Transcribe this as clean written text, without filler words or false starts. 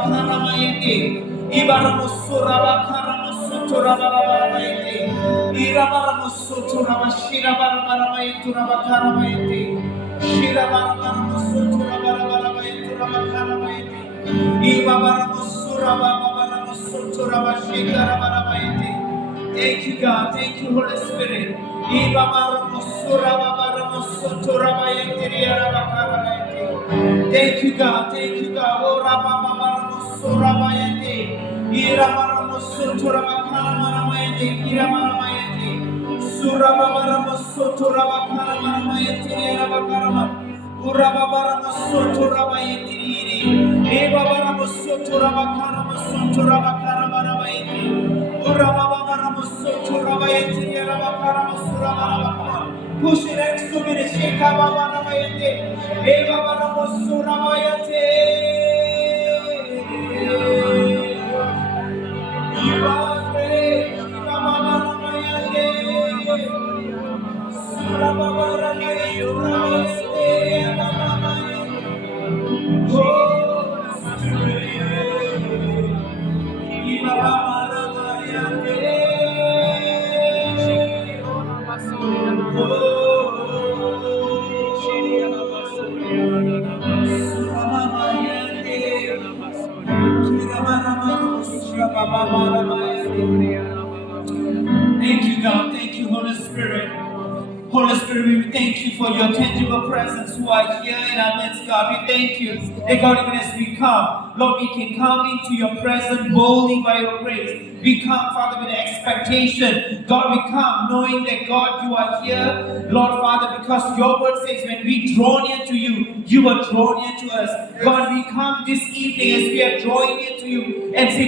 Rabakaramayete, Ibaramusurabakaramasuturabaramayete, Irabaramusuturabashirabarabaramayete, Shirabaramusuturabaramayete, Ibabaramusurabaramusuturabashikarabayete. Thank you, God. Thank you, Holy Spirit. Thank you, God. Thank you, God. Oh, Rababaramusurabayete. Irabaramusuturabakaramamayete. Iramaramayete. Surababaramusuturabakaramamayete. Irabakarama. Urababaramusuturabayete. Ebabaramusuturabakaramamayete. Push it next to me, shake Babaramayete. Ebabaramusurabayete. You are great, Babaramayete. Thank you, God. Thank you, Holy Spirit. Holy Spirit, we thank you for your tangible presence who are here in our midst, God. We thank you that, God, even as we come, Lord, we can come into your presence boldly by your grace. We come, Father, with expectation. God, we come knowing that, God, you are here, Lord, Father, because your word says when we draw near to you, you are drawn near to us. God, we come this evening as we are drawing near to you and say,